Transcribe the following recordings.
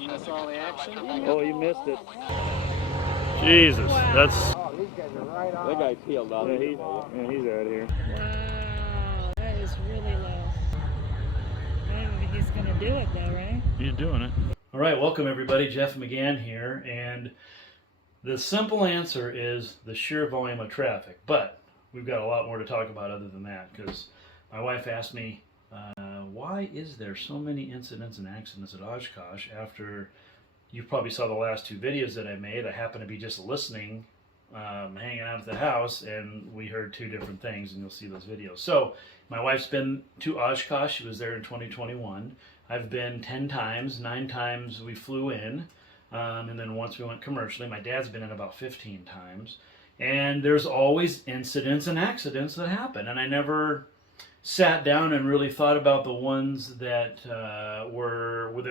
miss all the action. Oh, you missed it. Jesus, that's... Oh, these guys are right on. That guy peeled out. Yeah, he's out of here. Wow, that is really low. I don't think he's going to do it though, right? He's doing it. All right, welcome everybody. Jeff McGann here, and the simple answer is the sheer volume of traffic. But we've got a lot more to talk about other than that, because my wife asked me, why is there so many incidents and accidents at Oshkosh after you probably saw the last two videos that I made. I happened to be just listening, hanging out at the house, and we heard two different things, and you'll see those videos. So my wife's been to Oshkosh. She was there in 2021. I've been 10 times. 9 times we flew in, and then once we went commercially. My dad's been in about 15 times. And there's always incidents and accidents that happen, and I never sat down and really thought about the ones that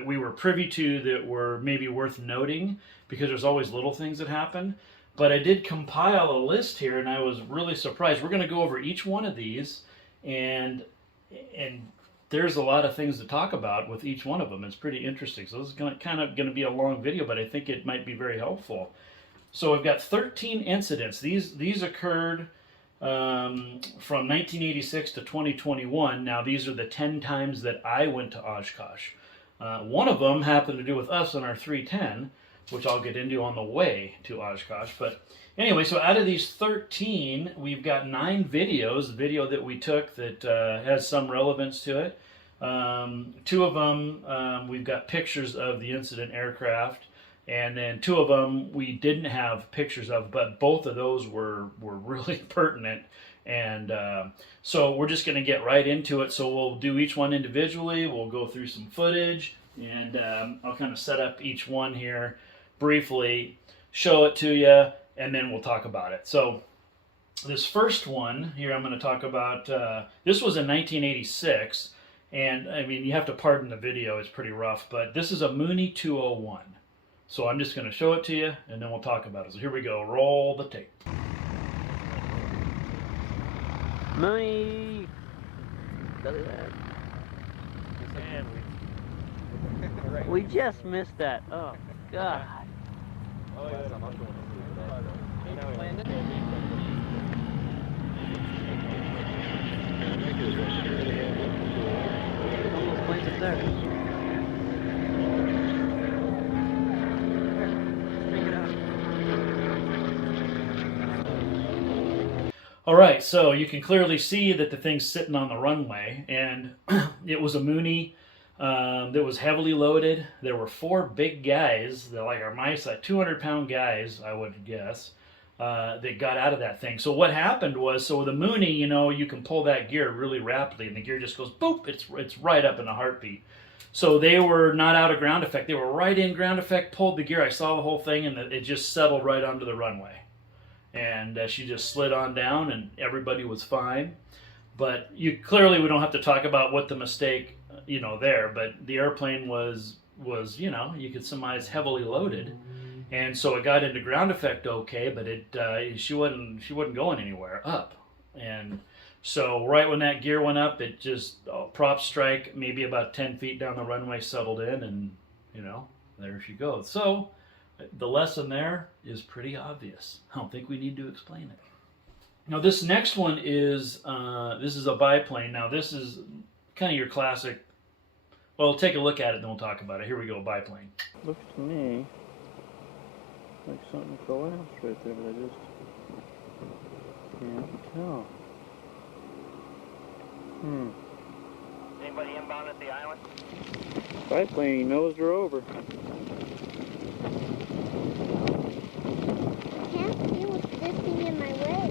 we were privy to that were maybe worth noting, because there's always little things that happen. But I did compile a list here, and I was really surprised. We're going to go over each one of these, and there's a lot of things to talk about with each one of them. It's pretty interesting. So this is going to be a long video, but I think it might be very helpful. So we've got 13 incidents. These occurred from 1986 to 2021. Now these are the 10 times that I went to Oshkosh. One of them happened to do with us on our 310, which I'll get into on the way to Oshkosh. But anyway, so out of these 13, we've got 9 videos. The video that we took that has some relevance to it. 2 of them, we've got pictures of the incident aircraft. And then 2 of them we didn't have pictures of, but both of those were really pertinent. And so we're just going to get right into it. So we'll do each one individually. We'll go through some footage, and I'll kind of set up each one here briefly, show it to you, and then we'll talk about it. So this first one here I'm going to talk about, this was in 1986. And I mean, you have to pardon the video, it's pretty rough, but this is a Mooney 201. So I'm just going to show it to you, and then we'll talk about it. So here we go. Roll the tape. Mooney! We just missed that. Oh, God. Almost planes up there. All right, so you can clearly see that the thing's sitting on the runway, and it was a Mooney that was heavily loaded. There were 4 big guys, that like our my size, 200-pound guys, I would guess, that got out of that thing. So what happened was, so with a Mooney, you know, you can pull that gear really rapidly, and the gear just goes boop. It's right up in a heartbeat. So they were not out of ground effect. They were right in ground effect. Pulled the gear. I saw the whole thing, and it just settled right onto the runway. And she just slid on down, and everybody was fine. But we don't have to talk about what the mistake, you know, there. But the airplane was you know, you could surmise heavily loaded, and so it got into ground effect okay. But she wasn't going anywhere up, and so right when that gear went up, it just prop strike maybe about 10 feet down the runway, settled in, and you know, there she goes. So the lesson there is pretty obvious. I don't think we need to explain it. Now this next one is this is a biplane. Now this is kind of your classic. Well, take a look at it, then we'll talk about it. Here we go, biplane. Looks to me like something collapsed right there, but I just can't tell. Anybody inbound at the island? Biplane nosed her over. I can't see what's drifting in my way.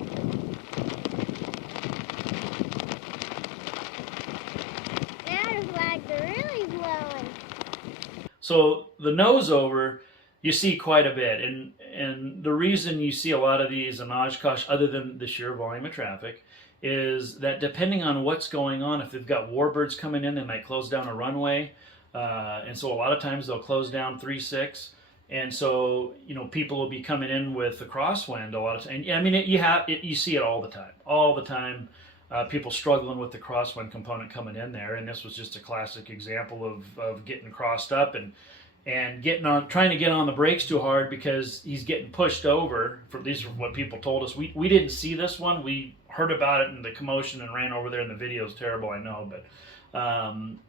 Now the flags are really blowing. So the nose over, you see quite a bit, and the reason you see a lot of these in Oshkosh, other than the sheer volume of traffic, is that depending on what's going on, if they've got warbirds coming in, they might close down a runway, and so a lot of times they'll close down 3-6. And so, you know, people will be coming in with the crosswind a lot of times. And I mean, you see it all the time. People struggling with the crosswind component coming in there. And this was just a classic example of getting crossed up. And and trying to get on the brakes too hard because he's getting pushed over. These are what people told us. We didn't see this one. We heard about it in the commotion and ran over there, and the video's terrible, I know, but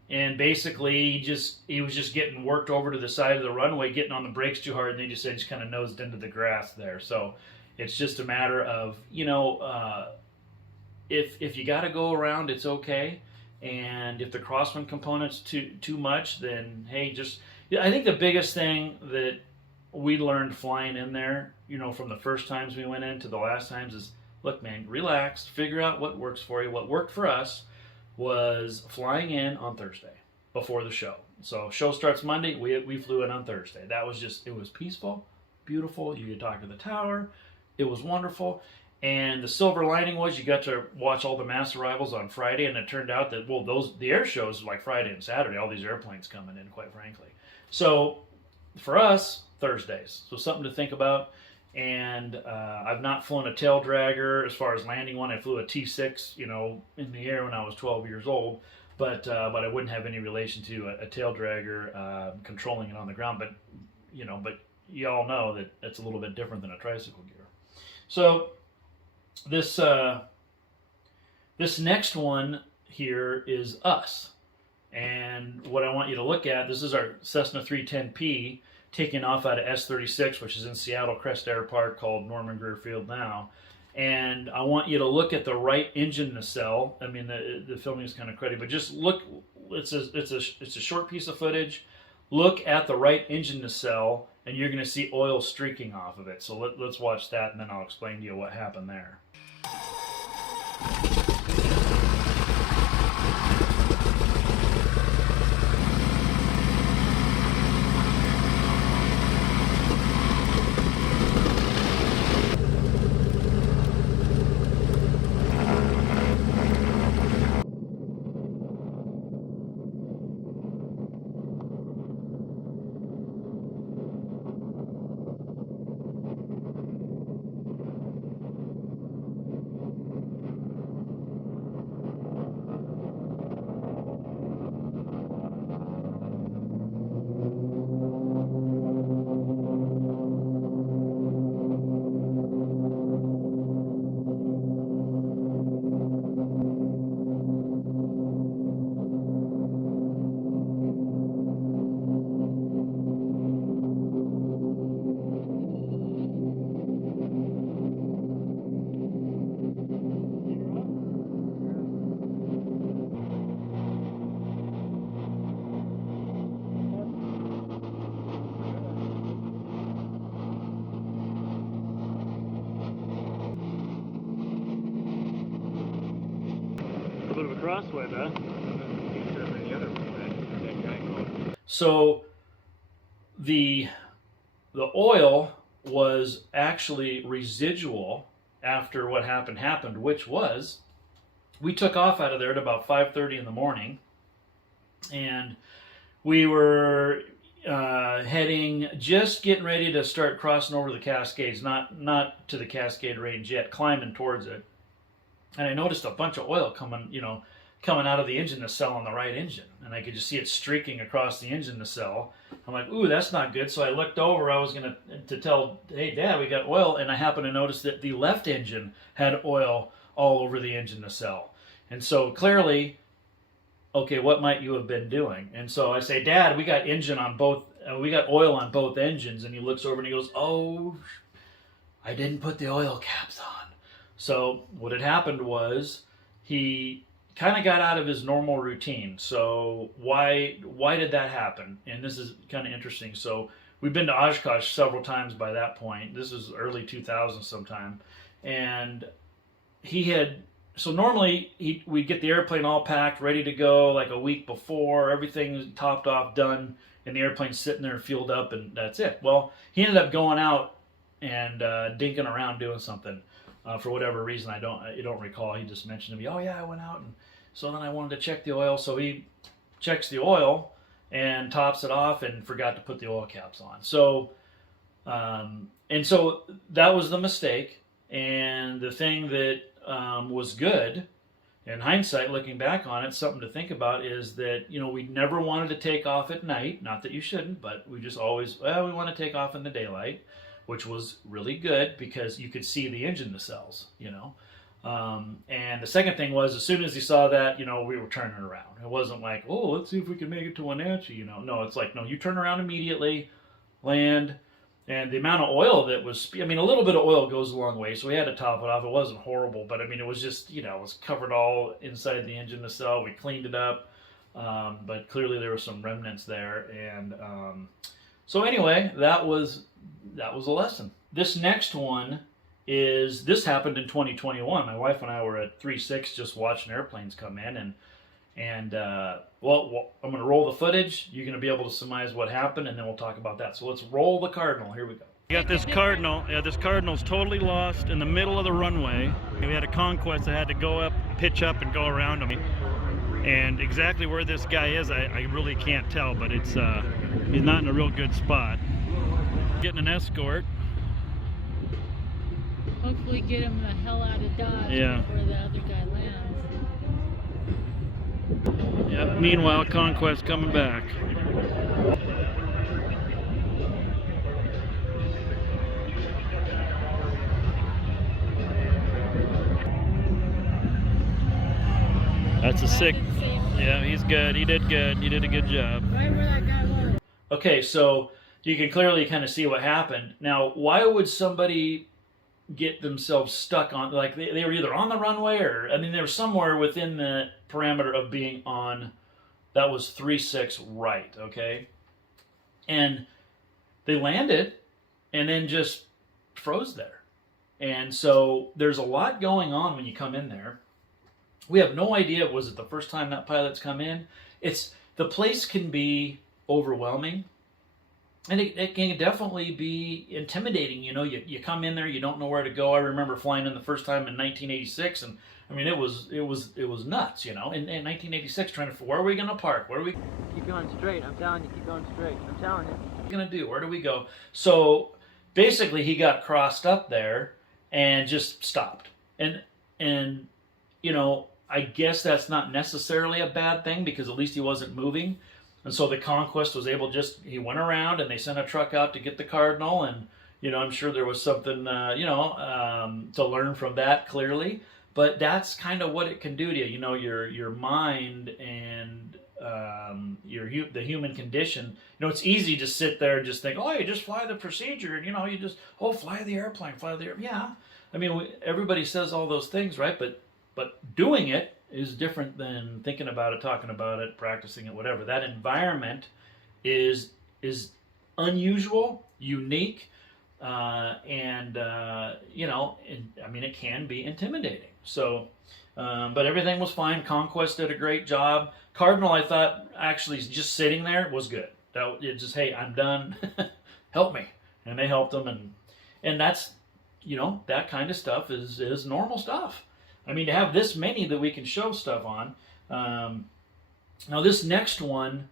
and basically he was just getting worked over to the side of the runway, getting on the brakes too hard, and they just said just kind of nosed into the grass there. So it's just a matter of, if you got to go around, it's okay. And if the crosswind component's too much, then hey, I think the biggest thing that we learned flying in there, from the first times we went in to the last times is, look, man, relax, figure out what works for you. What worked for us was flying in on Thursday before the show. So show starts Monday, we flew in on Thursday. That was it was peaceful, beautiful. You could talk to the tower. It was wonderful. And the silver lining was you got to watch all the mass arrivals on Friday, and it turned out that, the air shows like Friday and Saturday, all these airplanes coming in, quite frankly. So for us, Thursdays. So something to think about. And I've not flown a tail dragger as far as landing one. I flew a T6, in the air when I was 12 years old, but I wouldn't have any relation to a tail dragger controlling it on the ground. But you all know that it's a little bit different than a tricycle gear. So this next one here is us, and what I want you to look at. This is our Cessna 310P. Taking off out of S36, which is in Seattle Crest Air Park, called Norman Greer Field now. And I want you to look at the right engine nacelle. I mean, the filming is kind of cruddy, but just look. It's a short piece of footage. Look at the right engine nacelle, and you're going to see oil streaking off of it. So let's watch that, and then I'll explain to you what happened there. A bit of a crosswind, huh? So the oil was actually residual after what happened, which was we took off out of there at about 5:30 in the morning, and we were getting ready to start crossing over the Cascades, not to the Cascade Range yet, climbing towards it. And I noticed a bunch of oil coming out of the engine nacelle on the right engine, and I could just see it streaking across the engine nacelle. I'm like, ooh, that's not good. So I looked over. I was going to tell, hey, Dad, we got oil, and I happened to notice that the left engine had oil all over the engine nacelle. And so clearly, okay, what might you have been doing? And so I say, Dad, we got oil on both engines. And he looks over and he goes, oh, I didn't put the oil caps on. So what had happened was he kind of got out of his normal routine. So why did that happen? And this is kind of interesting. So we've been to Oshkosh several times by that point. This is early 2000s sometime. And normally we'd get the airplane all packed, ready to go like a week before, everything topped off, done, and the airplane's sitting there fueled up, and that's it. Well, he ended up going out and dinking around doing something. For whatever reason, I don't recall. He just mentioned to me, oh yeah, I went out, and so then I wanted to check the oil. So he checks the oil and tops it off and forgot to put the oil caps on. So that was the mistake. And the thing that was good in hindsight, looking back on it, something to think about is that, you know, we never wanted to take off at night. Not that you shouldn't, but we just always, well, we want to take off in the daylight, which was really good because you could see the engine nacelles, you know. And the second thing was, as soon as he saw that, you know, we were turning around. It wasn't like, oh, let's see if we can make it to Wenatchee, you know. No, it's like, no, you turn around immediately, land, and the amount of oil that was, I mean, a little bit of oil goes a long way, so we had to top it off. It wasn't horrible, but I mean, it was just, you know, it was covered all inside the engine nacelle. We cleaned it up, but clearly there were some remnants there. And so anyway, that was a lesson. This next one is, this happened in 2021. My wife and I were at 3.6 just watching airplanes come in, and well, I'm going to roll the footage. You're going to be able to surmise what happened, and then we'll talk about that. So let's roll the Cardinal. Here we go. We got this Cardinal. Yeah, this Cardinal's totally lost in the middle of the runway. We had a Conquest that had to go up, pitch up, and go around him. And exactly where this guy is, I really can't tell, but it's he's not in a real good spot. Getting an escort. Hopefully get him the hell out of Dodge before the other guy lands. Yep. Meanwhile, Conquest coming back. That's a sick. Yeah, he's good. He did good. He did a good job. Right where that guy was. Okay, so you can clearly kind of see what happened. Now, why would somebody get themselves stuck on, like they were either on the runway or, I mean, they were somewhere within the parameter of being on, that was 3.6 right, okay? And they landed and then just froze there. And so there's a lot going on when you come in there. We have no idea, was it the first time that pilot's come in? The place can be overwhelming. And it can definitely be intimidating. You know, you come in there, you don't know where to go. I remember flying in the first time in 1986, and I mean, it was nuts. You know, in 1986, trying to, where are we going to park? Where are we? Keep going straight. I'm telling you, keep going straight. I'm telling you. What are we going to do? Where do we go? So basically, he got crossed up there and just stopped. And you know, I guess that's not necessarily a bad thing because at least he wasn't moving. And so the Conquest was able he went around and they sent a truck out to get the Cardinal. And, you know, I'm sure there was something, you know, to learn from that clearly. But that's kind of what it can do to you. You know, your mind and the human condition. You know, it's easy to sit there and just think, oh, you just fly the procedure. And, you know, you just, fly the airplane, fly the airplane. Yeah. I mean, everybody says all those things, right? But doing it is different than thinking about it, talking about it, practicing it, whatever. That environment is unusual, unique, and you know, I mean, it can be intimidating. So, but everything was fine. Conquest did a great job. Cardinal, I thought, actually just sitting there was good. It just, hey, I'm done. Help me, and they helped them, and that's, you know, that kind of stuff is normal stuff. I mean, to have this many that we can show stuff on. Now, this next one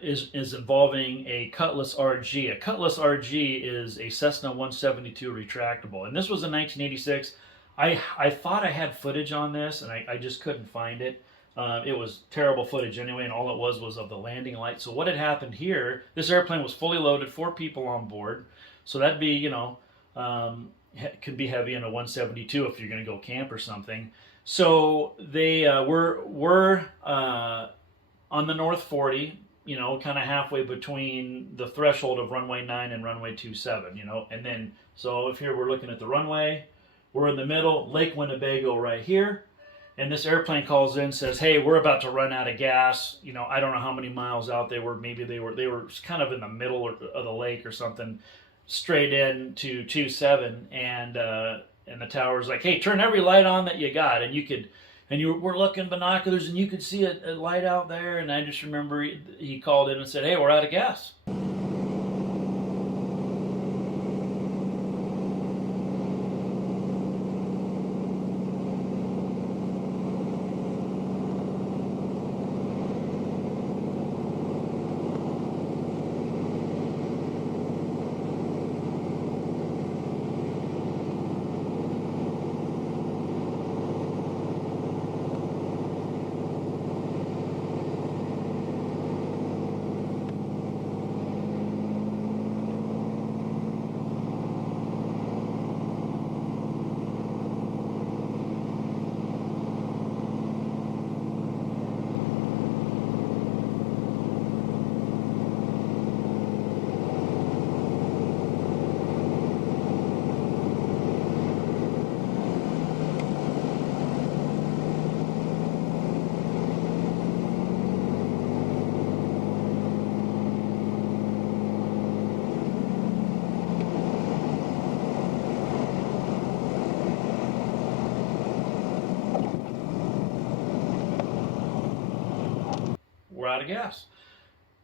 is involving a Cutlass RG. A Cutlass RG is a Cessna 172 retractable. And this was in 1986. I thought I had footage on this, and I just couldn't find it. It was terrible footage anyway, and all it was of the landing light. So what had happened here, this airplane was fully loaded, 4 people on board. So that'd be, you know, can be heavy in a 172 if you're going to go camp or something. So they were on the North 40, you know, kind of halfway between the threshold of runway 9 and runway 27, you know. And then, so if here we're looking at the runway, we're in the middle, Lake Winnebago right here. And this airplane calls in, says, hey, we're about to run out of gas. You know, I don't know how many miles out they were. Maybe they were kind of in the middle of the lake or something, straight in to 27, and the tower's like, hey, turn every light on that you got. And we're looking binoculars, and you could see a light out there. And I just remember he called in and said, hey, we're out of gas. out of gas,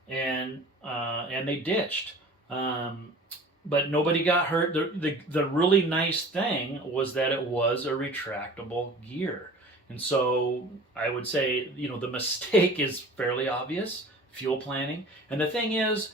and they ditched. But nobody got hurt. The really nice thing was that it was a retractable gear. And so I would say, the mistake is fairly obvious, fuel planning. And the thing is,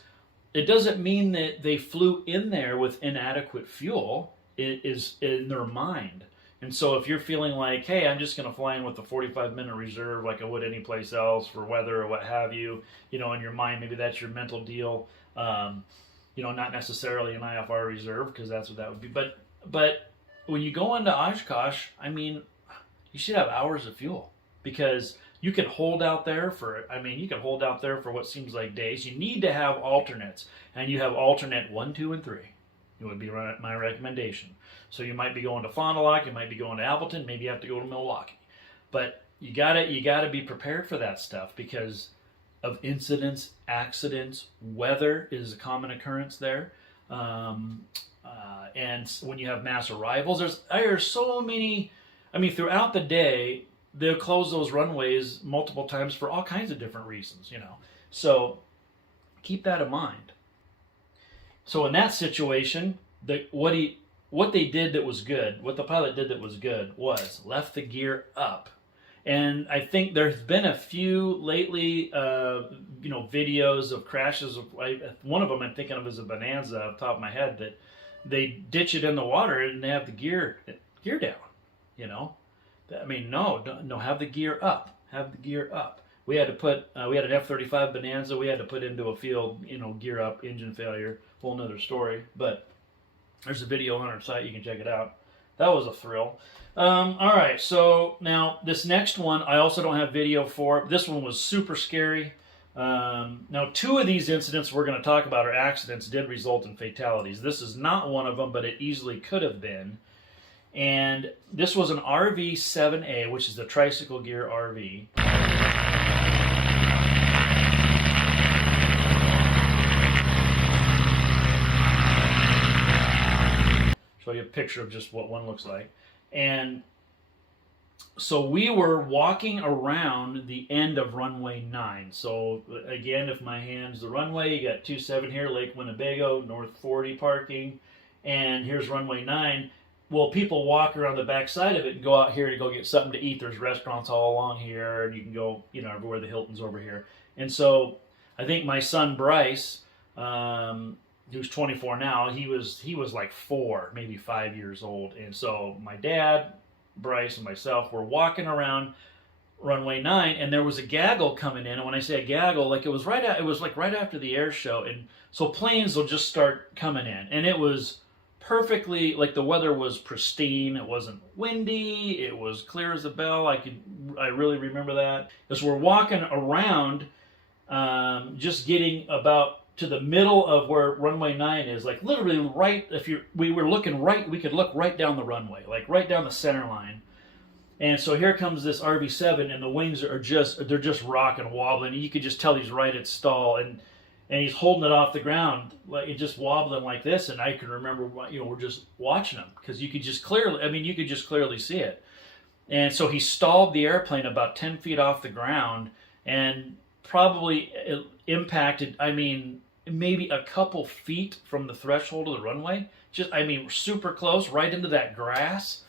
it doesn't mean that they flew in there with inadequate fuel. It is in their mind. And so if you're feeling like, hey, I'm just going to fly in with a 45-minute reserve like I would any place else for weather or what have you, in your mind, maybe that's your mental deal. Not necessarily an IFR reserve, because that's what that would be. But when you go into Oshkosh, you should have hours of fuel, because you can hold out there for what seems like days. You need to have alternates, and you have alternate 1, 2, and 3. It would be my recommendation. So you might be going to Fond du Lac, you might be going to Appleton, maybe you have to go to Milwaukee. But you gotta be prepared for that stuff, because of incidents, accidents, weather is a common occurrence there. And when you have mass arrivals, there's so many. Throughout the day, they'll close those runways multiple times for all kinds of different reasons, So keep that in mind. So in that situation, what they did that was good, what the pilot did that was good, was left the gear up. And I think there's been a few lately, videos of crashes. One of them I'm thinking of is a Bonanza off the top of my head, that they ditch it in the water and they have the gear down. No, have the gear up. Have the gear up. We had to put, we had an F-35 Bonanza. We had to put into a field, gear up, engine failure, whole nother story. But there's a video on our site. You can check it out. That was a thrill. All right, so now this next one, I also don't have video for. This one was super scary. Now, 2 of these incidents we're going to talk about, or accidents, did result in fatalities. This is not one of them, but it easily could have been. And this was an RV-7A, which is the tricycle gear RV. Show you a picture of just what one looks like. And so we were walking around the end of runway 9. So again, if my hand's the runway, you got 27 here, Lake Winnebago, North 40 parking, and here's runway 9. Well, people walk around the back side of it and go out here to go get something to eat. There's restaurants all along here, and you can go, everywhere. The Hilton's over here. And so I think my son Bryce, who's 24 now, he was like 4, maybe 5 years old. And so my dad, Bryce, and myself were walking around runway 9, and there was a gaggle coming in. And when I say a gaggle, like it was right after the air show, and so planes will just start coming in, and it was perfectly, like, the weather was pristine. It wasn't windy. It was clear as a bell. I really remember that. As we're walking around, just getting about to the middle of where runway 9 is, like literally right, we were looking right, we could look right down the runway, like right down the center line. And so here comes this RV-7, and the wings they're just rocking, wobbling. You could just tell he's right at stall, and he's holding it off the ground, like it's just wobbling like this. And I can remember, we're just watching him, because you could just clearly see it. And so he stalled the airplane about 10 feet off the ground, and probably impacted, maybe a couple feet from the threshold of the runway. Super close, right into that grass.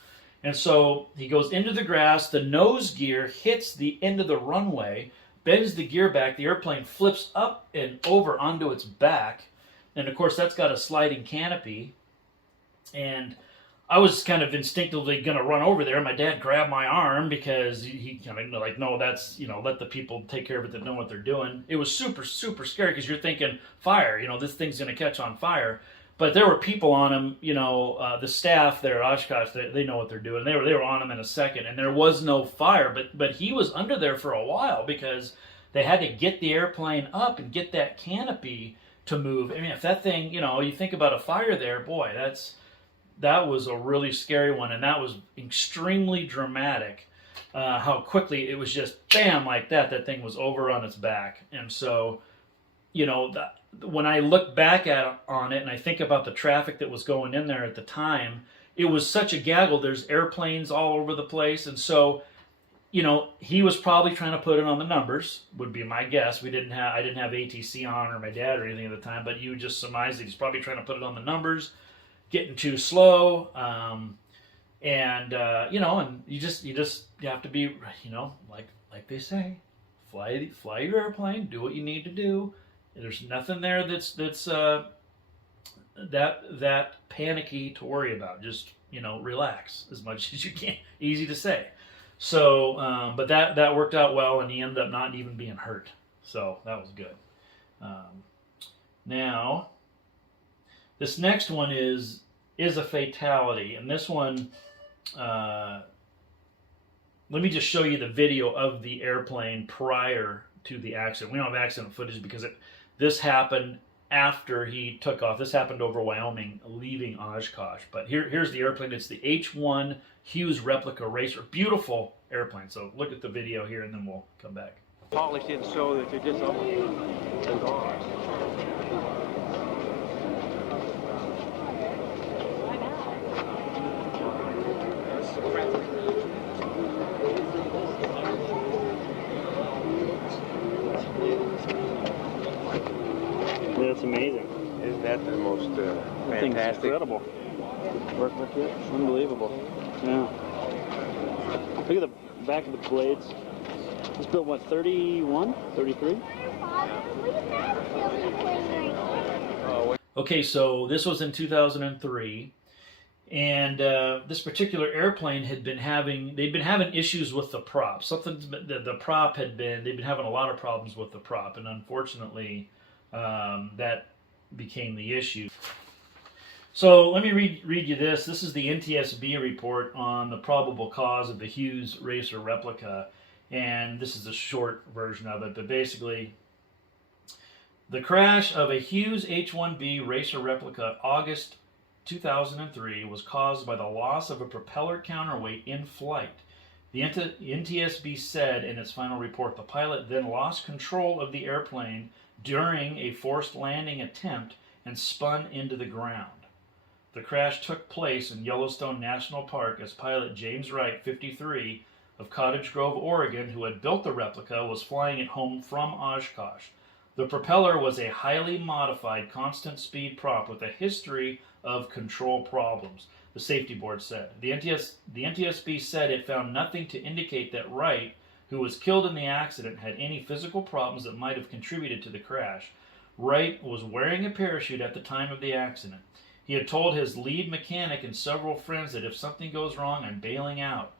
And so he goes into the grass, the nose gear hits the end of the runway, bends the gear back, the airplane flips up and over onto its back. And of course, that's got a sliding canopy. And I was kind of instinctively going to run over there. My dad grabbed my arm, because he kind of like, no, that's, let the people take care of it that know what they're doing. It was super, super scary, because you're thinking fire, this thing's going to catch on fire. But there were people on him, the staff there at Oshkosh, they know what they're doing. They were on him in a second, and there was no fire. But he was under there for a while, because they had to get the airplane up and get that canopy to move. If that thing, you think about a fire there, boy, that was a really scary one, and that was extremely dramatic. How quickly it was just bam, like that thing was over on its back. And so, when I look back on it and I think about the traffic that was going in there at the time, it was such a gaggle. There's airplanes all over the place, and so he was probably trying to put it on the numbers, would be my guess. I didn't have ATC on or my dad or anything at the time, but you just surmised that he's probably trying to put it on the numbers, getting too slow, and you have to be, like they say, fly your airplane, do what you need to do. There's nothing there that's that panicky to worry about. Just relax as much as you can. Easy to say. So, but that worked out well, and he ended up not even being hurt. So that was good. Now, this next one is a fatality, and this one, let me just show you the video of the airplane prior to the accident. We don't have accident footage because this happened after he took off. This happened over Wyoming, leaving Oshkosh. But here's the airplane. It's the H1 Hughes Replica Racer. Beautiful airplane. So look at the video here, and then we'll come back. Polished it so that they're just up and gone. That's amazing. Isn't that the most fantastic? Incredible. Workmanship, unbelievable. Yeah. Look at the back of the blades. It's built, what, 31, 33? Okay, so this was in 2003, and this particular airplane they'd been having issues with the prop. The prop they'd been having a lot of problems with the prop, and unfortunately, that became the issue. So let me read you this. This is the NTSB report on the probable cause of the Hughes Racer replica, and this is a short version of it, but basically, the crash of a Hughes H1B Racer replica August 2003 was caused by the loss of a propeller counterweight in flight. The NTSB said in its final report the pilot then lost control of the airplane during a forced landing attempt and spun into the ground. The crash took place in Yellowstone National Park as pilot James Wright, 53, of Cottage Grove, Oregon, who had built the replica, was flying it home from Oshkosh. The propeller was a highly modified constant speed prop with a history of control problems, the safety board said. The NTSB said it found nothing to indicate that Wright, who was killed in the accident, had any physical problems that might have contributed to the crash. Wright was wearing a parachute at the time of the accident. He had told his lead mechanic and several friends that if something goes wrong, I'm bailing out,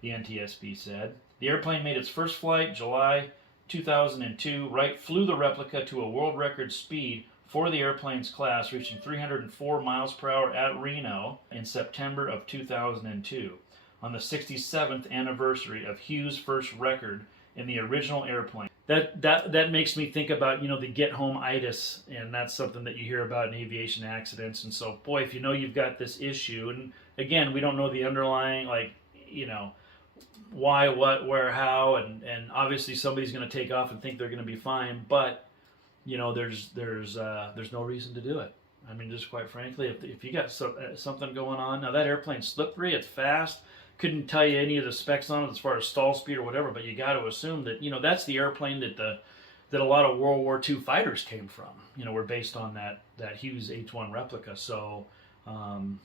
the NTSB said. The airplane made its first flight July 2002. Wright flew the replica to a world record speed for the airplane's class, reaching 304 miles per hour at Reno in September of 2002, on the 67th anniversary of Hughes' first record in the original airplane. That makes me think about, the get-home-itis, and that's something that you hear about in aviation accidents. And so, boy, if you've got this issue, and again, we don't know the underlying, why, what, where, how, and obviously somebody's going to take off and think they're going to be fine, but, there's no reason to do it. I mean, just quite frankly, if you got something going on, now that airplane's slippery, it's fast. Couldn't tell you any of the specs on it as far as stall speed or whatever, but you got to assume that that's the airplane that a lot of World War II fighters came from. Were based on that Hughes H1 replica. So, and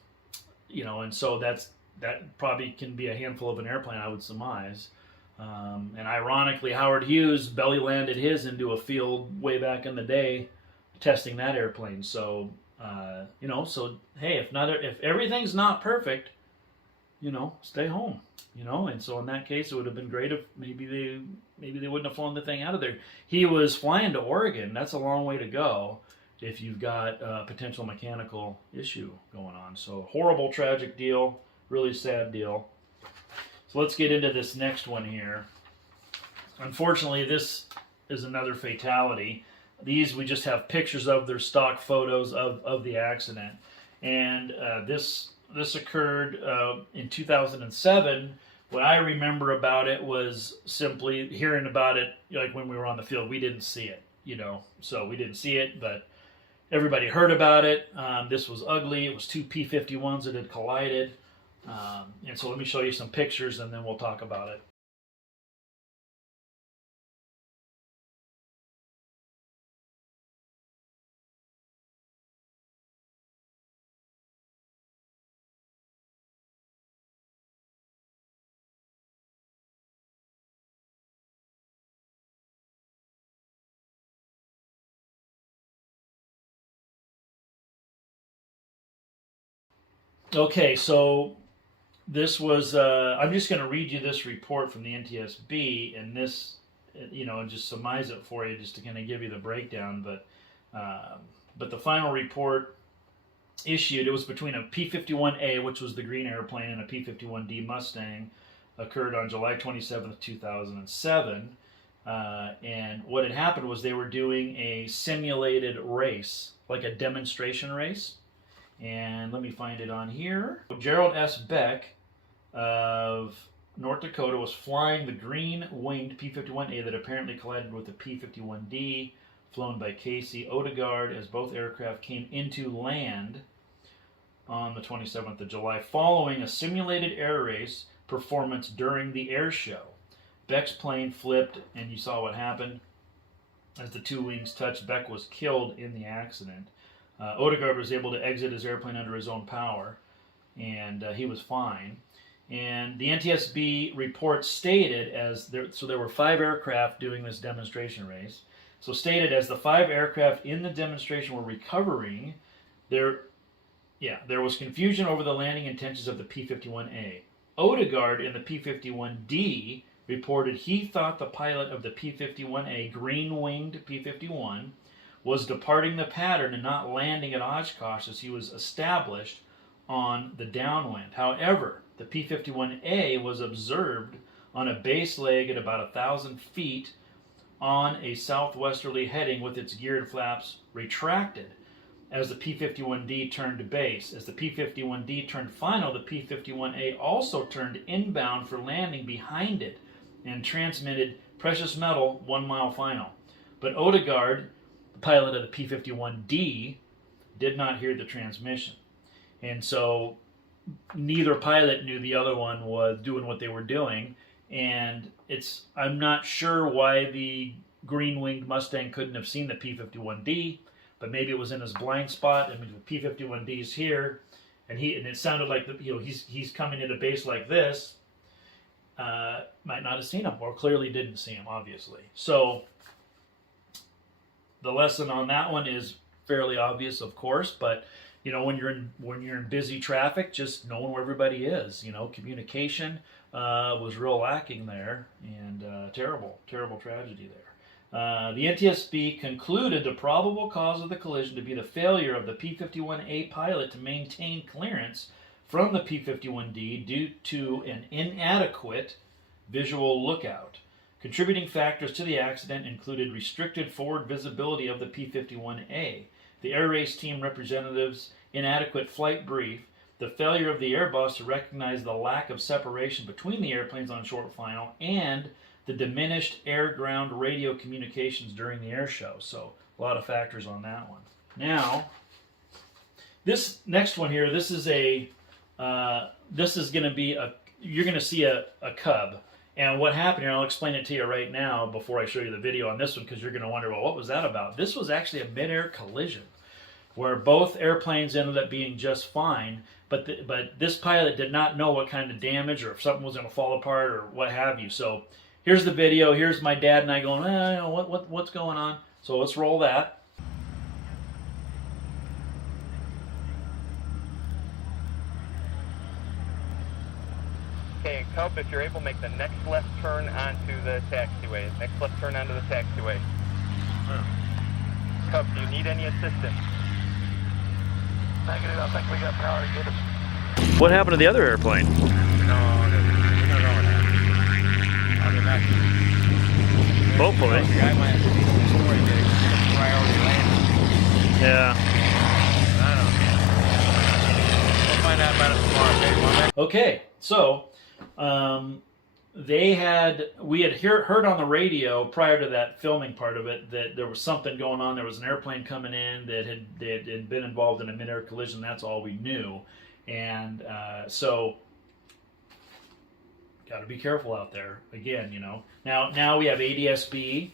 so that probably can be a handful of an airplane, I would surmise. And ironically, Howard Hughes belly landed his into a field way back in the day, testing that airplane. So, so hey, if everything's not perfect, stay home, and so in that case, it would have been great if maybe they wouldn't have flown the thing out of there. He was flying to Oregon. That's a long way to go if you've got a potential mechanical issue going on. So horrible, tragic deal, really sad deal. So let's get into this next one here. Unfortunately, this is another fatality. These we just have pictures of, their stock photos of the accident, and this occurred in 2007. What I remember about it was simply hearing about it, like when we were on the field. We didn't see it, so we didn't see it, but everybody heard about it. This was ugly. It was two P51s that had collided. And so let me show you some pictures, and then we'll talk about it. Okay, so this was, I'm just going to read you this report from the NTSB, and this, and just surmise it for you, just to kind of give you the breakdown. But the final report issued, it was between a P51A, which was the green airplane, and a P51D Mustang, occurred on July 27th, 2007. And what had happened was they were doing a simulated race, like a demonstration race. And let me find it on here. Gerald S. Beck of North Dakota was flying the green-winged P51A that apparently collided with the P51D, flown by Casey Odegaard, as both aircraft came into land on the 27th of July, following a simulated air race performance during the air show. Beck's plane flipped, and you saw what happened. As the two wings touched, Beck was killed in the accident. Odegaard was able to exit his airplane under his own power, and he was fine. And the NTSB report stated, so there were 5 aircraft doing this demonstration race. So stated, as the 5 aircraft in the demonstration were recovering, there was confusion over the landing intentions of the P51A. Odegaard in the P51D reported he thought the pilot of the P51A, green-winged P51, was departing the pattern and not landing at Oshkosh as he was established on the downwind. However, the P51A was observed on a base leg at about 1,000 feet on a southwesterly heading with its geared flaps retracted as the P51D turned to base. As the P51D turned final, the P51A also turned inbound for landing behind it and transmitted precious metal 1 mile final. But Odegaard, the pilot of the P51D, did not hear the transmission. And so neither pilot knew the other one was doing what they were doing. And I'm not sure why the green-winged Mustang couldn't have seen the P51D, but maybe it was in his blind spot. I mean, the P51D is here, and it sounded like he's coming at a base like this. Might not have seen him, or clearly didn't see him, obviously. So the lesson on that one is fairly obvious, of course, but when you're in busy traffic, just knowing where everybody is. Communication was real lacking there, and terrible tragedy there. The NTSB concluded the probable cause of the collision to be the failure of the P51A pilot to maintain clearance from the P51D due to an inadequate visual lookout. Contributing factors to the accident included restricted forward visibility of the P51A, the air race team representatives' inadequate flight brief, the failure of the Airbus to recognize the lack of separation between the airplanes on short final, and the diminished air-ground radio communications during the air show. So a lot of factors on that one. Now, this next one here, this is going to be you're going to see a Cub. And what happened here, I'll explain it to you right now before I show you the video on this one, because you're going to wonder, well, what was that about? This was actually a mid-air collision where both airplanes ended up being just fine, but this pilot did not know what kind of damage or if something was going to fall apart or what have you. So here's the video. Here's my dad and I going, what's going on? So let's roll that. Okay, Cub, if you're able, make the next left turn onto the taxiway. Next left turn onto the taxiway. Cub, do you need any assistance? Negative, I think we got power to get us. What happened to the other airplane? No, we don't know what happened. I'll get back to you. Hopefully. The guy might have seen the story getting a priority landing. Yeah. I don't know. We'll find out about it tomorrow, baby. Okay, so we had heard on the radio prior to that filming part of it that there was something going on. There was an airplane coming in that had been involved in a mid-air collision. That's all we knew. And so got to be careful out there again, Now we have ADSB.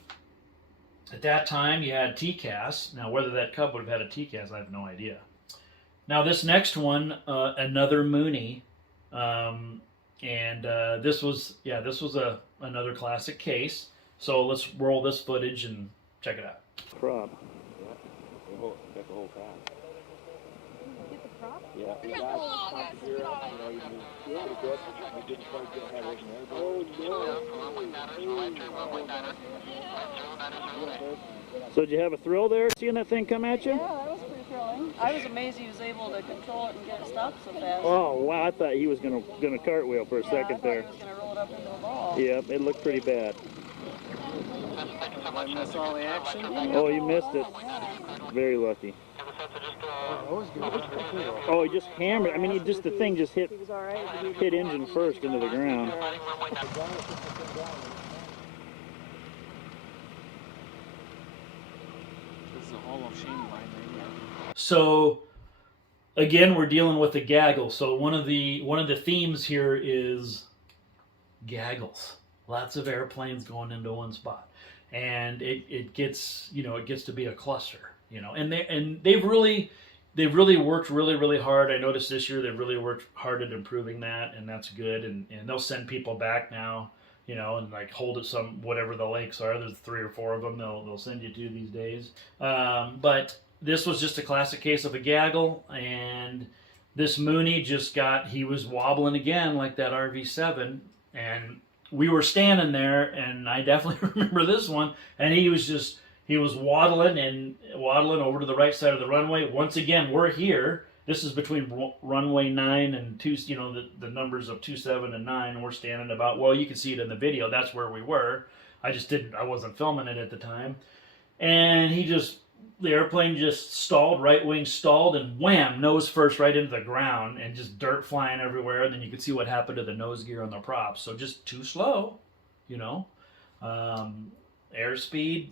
At that time you had TCAS. Now whether that Cub would have had a TCAS, I have no idea. Now this next one, another Mooney, and this was another classic case. So let's roll this footage and check it out. Prop. Got the whole crowd. Get the prop? Yeah. So did you have a thrill there seeing that thing come at you? Yeah, that was pretty thrilling. I was amazed he was able to control it and get it stopped so fast. Oh wow! I thought he was gonna cartwheel for a second there. I thought he was gonna roll it up into a ball. Yep, it looked pretty bad. I miss all the action. Oh, you missed it. Very lucky. Oh, he just hammered. I mean, the thing just hit engine first into the ground. This is a Hall of Shame line right here. So again, we're dealing with the gaggle. So one of the themes here is gaggles. Lots of airplanes going into one spot, and it gets to be a cluster, and they've really worked really hard. I noticed this year they've really worked hard at improving that, and that's good. And they'll send people back now, and like hold at some whatever the lakes are. There's 3 or 4 of them they'll send you to these days. But this was just a classic case of a gaggle, and this Mooney he was wobbling again like that RV7, and we were standing there, and I definitely remember this one, and he was waddling over to the right side of the runway. Once again, we're here. This is between runway 9 and 2, the numbers of 27 and 9, and we're standing about, well, you can see it in the video, that's where we were. I wasn't filming it at the time. And the airplane just stalled, right wing stalled, and wham, nose first right into the ground, and just dirt flying everywhere. And then you could see what happened to the nose gear on the props. So just too slow, airspeed,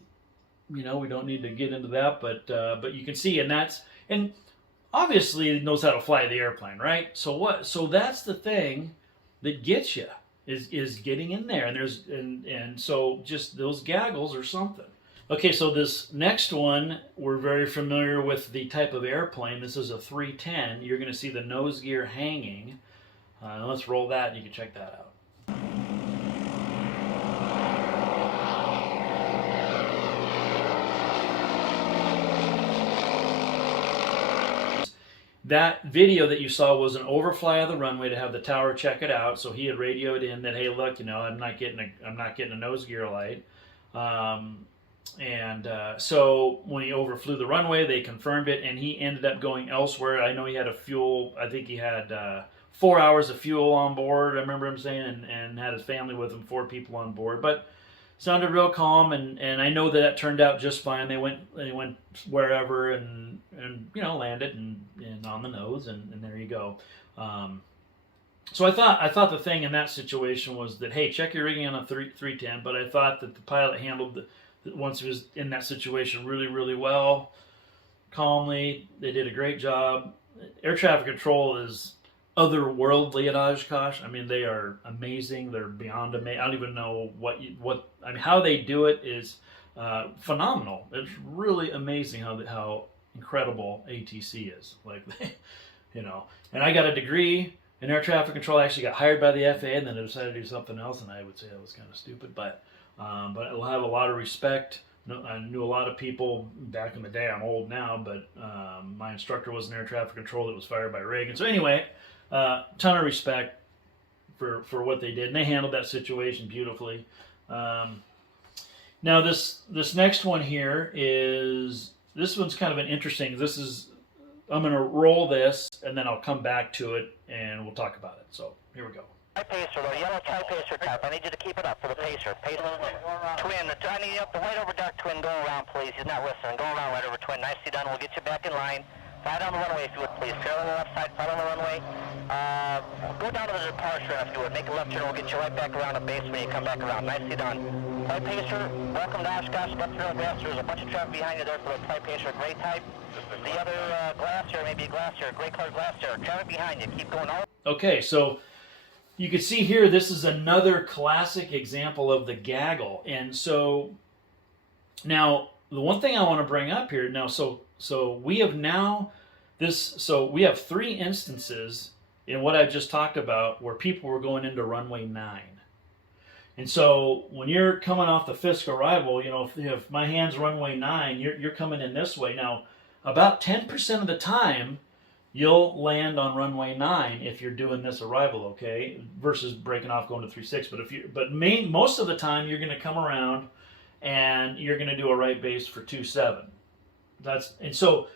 we don't need to get into that, but you can see, and obviously it knows how to fly the airplane, right? So that's the thing that gets you is getting in there, and so just those gaggles or something. Okay, so this next one, we're very familiar with the type of airplane. This is a 310. You're going to see the nose gear hanging. Let's roll that, and you can check that out. That video that you saw was an overfly of the runway to have the tower check it out. So he had radioed in that, hey, look, I'm not getting a nose gear light. So when he overflew the runway, they confirmed it, and he ended up going elsewhere. I know he had I think he had 4 hours of fuel on board, I remember him saying, and had his family with him, 4 people on board. But sounded real calm, and I know that turned out just fine. They went wherever and landed and on the nose, and there you go. So I thought the thing in that situation was that, hey, check your rigging on a 310, but I thought that the pilot handled once he was in that situation really well, calmly. They did a great job. Air traffic control is otherworldly at Oshkosh. I mean, they are amazing. They're beyond amazing. I don't even know how they do it is phenomenal. It's really amazing how incredible ATC is. And I got a degree in air traffic control. I actually got hired by the FAA, and then I decided to do something else, and I would say that was kind of stupid, but I'll have a lot of respect. I knew a lot of people back in the day. I'm old now, but my instructor was in air traffic control that was fired by Reagan. So anyway, ton of respect for what they did, and they handled that situation beautifully. Now this next one here this one's kind of an interesting. I'm going to roll this, and then I'll come back to it, and we'll talk about it. So here we go. Pacer, the yellow tri-pacer type. I need you to keep it up for the pacer. Pacer, twin. I need you up the white over dark twin. Go around, please. He's not listening. Go around, white over twin. Nicely done. We'll get you back in line. Fly down the runway if you would, please. Fairly on the left side. Fly down the runway. Go down to the departure if you would. Make a left turn. We'll get you right back around the base when you come back around. Nicely done. Tri-pacer, welcome to Oshkosh. Left turn glass. There's a bunch of traffic behind you there for the tri-pacer. Gray type. The other glass here, maybe a glass here. Gray colored glass here. Traffic behind you. Keep going all. Okay, so you can see here, this is another classic example of the gaggle. And so now the one thing I want to bring up here now, so we have we have 3 instances in what I just talked about where people were going into runway 9. And so when you're coming off the Fisk arrival, if my hand's runway 9, you're coming in this way. Now, about 10% of the time, you'll land on runway 9 if you're doing this arrival, okay, versus breaking off going to 36. But most of the time you're going to come around and you're going to do a right base for 27. So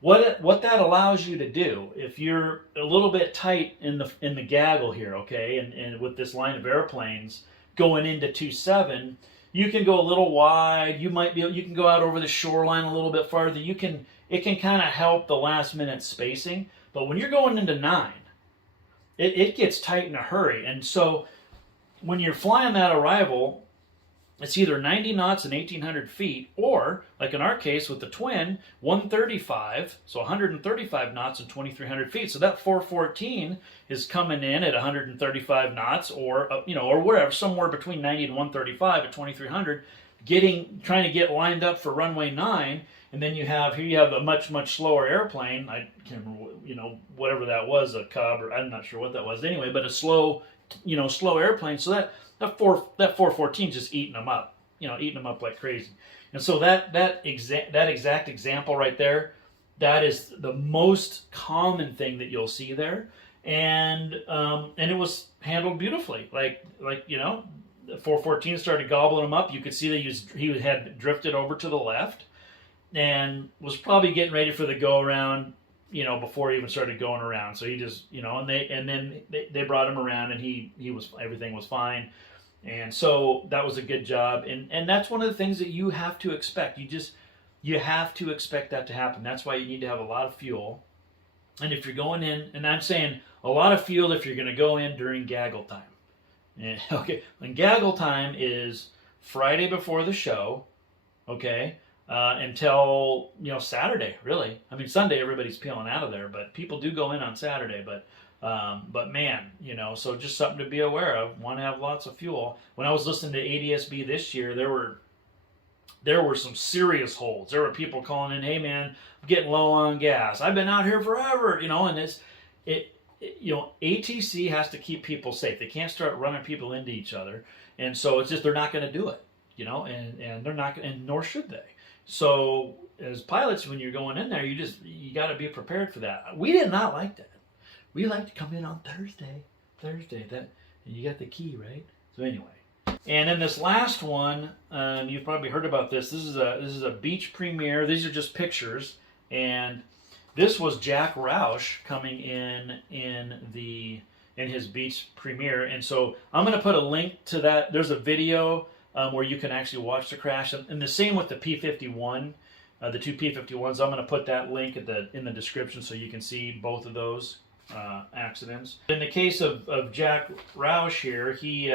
what that allows you to do, if you're a little bit tight in the gaggle here, okay, and with this line of airplanes going into 27, you can go a little wide. You can go out over the shoreline a little bit farther. It can kind of help the last minute spacing. But when you're going into 9, it gets tight in a hurry. And so when you're flying that arrival, it's either 90 knots and 1,800 feet, or, like in our case with the twin, 135, so 135 knots and 2,300 feet. So that 414 is coming in at 135 knots, or wherever, somewhere between 90 and 135 at 2,300, trying to get lined up for runway 9. And then you have a much slower airplane. I can't remember, whatever that was, a Cub, or I'm not sure what that was. Anyway, but a slow airplane. So that 414 just eating them up, like crazy. And so that exact example right there, that is the most common thing that you'll see there, and it was handled beautifully. Like the 414 started gobbling him up. You could see that he had drifted over to the left, and was probably getting ready for the go around, before he even started going around. So he just, and then they brought him around, and everything was fine. And so that was a good job. And that's one of the things that you have to expect. You have to expect that to happen. That's why you need to have a lot of fuel. And if you're going in, and I'm saying a lot of fuel if you're going to go in during gaggle time. Okay, and gaggle time is Friday before the show, okay, until Saturday, really. I mean, Sunday everybody's peeling out of there, but people do go in on Saturday. But man, so just something to be aware of. Want to have lots of fuel. When I was listening to ADSB this year, there were some serious holds. There were people calling in, "Hey man, I'm getting low on gas. I've been out here forever," and ATC has to keep people safe. They can't start running people into each other, and so it's just they're not going to do it, and they're not, and nor should they. So as pilots, when you're going in there, you got to be prepared for that. We did not like that. We like to come in on Thursday. And you got the key, right? So anyway, and then this last one, you've probably heard about this. This is a beach premiere. These are just pictures, and this was Jack Roush coming in his beach premiere. And so I'm going to put a link to that. There's a video where you can actually watch the crash, and the same with the P51. The two P51s. I'm going to put that link in the description so you can see both of those accidents. In the case of Jack Roush here, he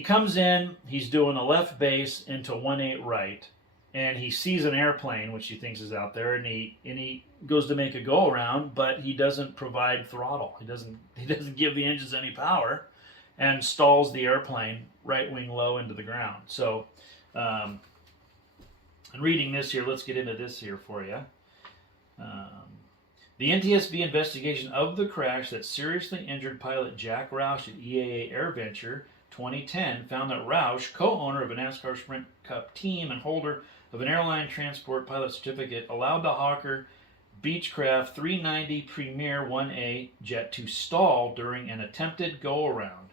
comes in, he's doing a left base into 18 right, and he sees an airplane which he thinks is out there, and he goes to make a go around, but he doesn't provide throttle. He doesn't give the engines any power, and stalls the airplane right wing low into the ground. So, I'm reading this here. Let's get into this here for you. The NTSB investigation of the crash that seriously injured pilot Jack Roush at EAA AirVenture 2010 found that Roush, co-owner of a NASCAR Sprint Cup team and holder of an airline transport pilot certificate, allowed the Hawker Beechcraft 390 Premier 1A jet to stall during an attempted go-around.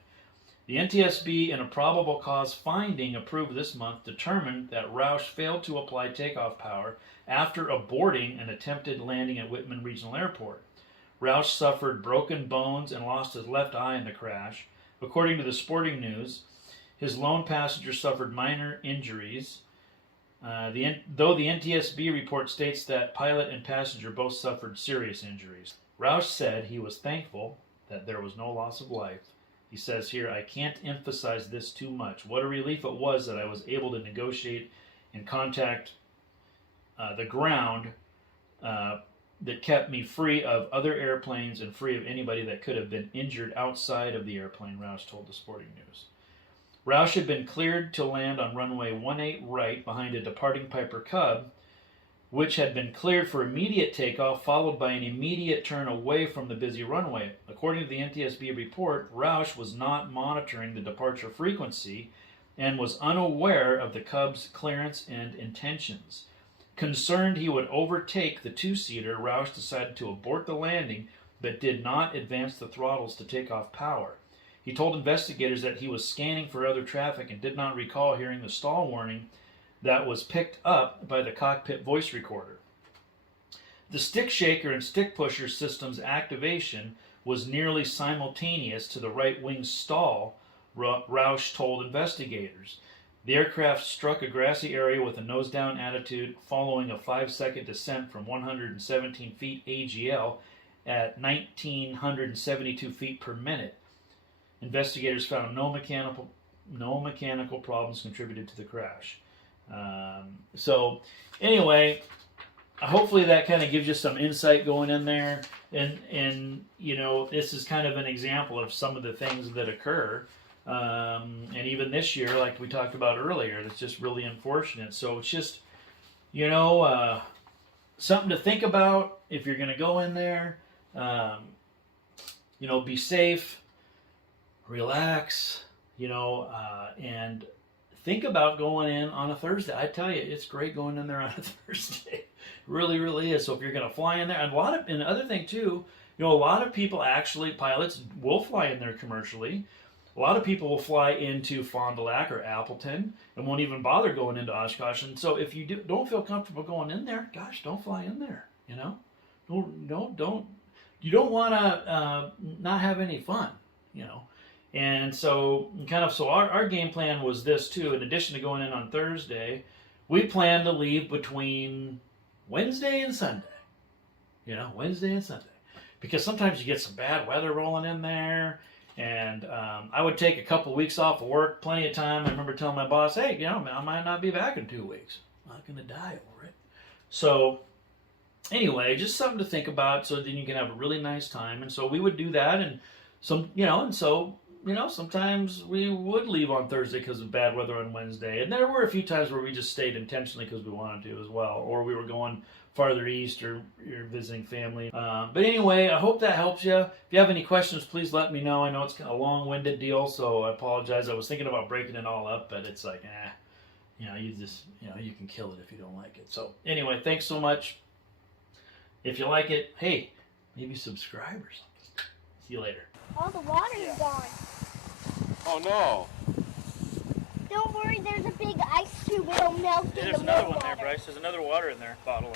The NTSB, in a probable cause finding approved this month, determined that Roush failed to apply takeoff power after aborting an attempted landing at Whitman Regional Airport. Roush suffered broken bones and lost his left eye in the crash. According to the Sporting News, his lone passenger suffered minor injuries. Though the NTSB report states that pilot and passenger both suffered serious injuries. Roush said he was thankful that there was no loss of life. He says here, "I can't emphasize this too much. What a relief it was that I was able to negotiate and contact the ground that kept me free of other airplanes and free of anybody that could have been injured outside of the airplane," Roush told the Sporting News. Roush had been cleared to land on runway 18 right behind a departing Piper Cub, which had been cleared for immediate takeoff, followed by an immediate turn away from the busy runway. According to the NTSB report, Roush was not monitoring the departure frequency and was unaware of the Cub's clearance and intentions. Concerned he would overtake the two-seater, Roush decided to abort the landing but did not advance the throttles to take off power. He told investigators that he was scanning for other traffic and did not recall hearing the stall warning that was picked up by the cockpit voice recorder. The stick shaker and stick pusher system's activation was nearly simultaneous to the right wing stall, Roush told investigators. The aircraft struck a grassy area with a nose-down attitude following a 5-second descent from 117 feet AGL at 1,972 feet per minute. Investigators found no mechanical problems contributed to the crash. So, anyway, hopefully that kind of gives you some insight going in there. And you know, this is kind of an example of some of the things that occur. And even this year, like we talked about earlier, it's just really unfortunate. So it's just, you know, something to think about if you're going to go in there. You know, be safe, relax, you know, and think about going in on a Thursday. I tell you, it's great going in there on a Thursday. Really, really is. So if you're going to fly in there, and the other thing too, you know, a lot of people actually, pilots will fly in there commercially. A lot of people will fly into Fond du Lac or Appleton and won't even bother going into Oshkosh. And so if you don't feel comfortable going in there, gosh, don't fly in there. You know, don't. You don't want to not have any fun. You know, and so our game plan was this too. In addition to going in on Thursday, we planned to leave between Wednesday and Sunday. You know, Wednesday and Sunday, because sometimes you get some bad weather rolling in there. And I would take a couple of weeks off of work, plenty of time. I remember telling my boss, hey, you know, I might not be back in 2 weeks. I'm not going to die over it. So anyway, just something to think about so then you can have a really nice time. And so we would do that. And sometimes we would leave on Thursday because of bad weather on Wednesday. And there were a few times where we just stayed intentionally because we wanted to as well. Or we were going farther east or you're visiting family. But anyway, I hope that helps you. If you have any questions, please let me know. I know it's kind of a long-winded deal, so I apologize. I was thinking about breaking it all up, but it's like, you know, you can kill it if you don't like it. So anyway, thanks so much. If you like it, hey, maybe subscribe or something. See you later. All the water's gone. Oh no. Don't worry, there's a big ice cube. It'll melt in the There's another one water. there, Bryce. There's another water in there bottle.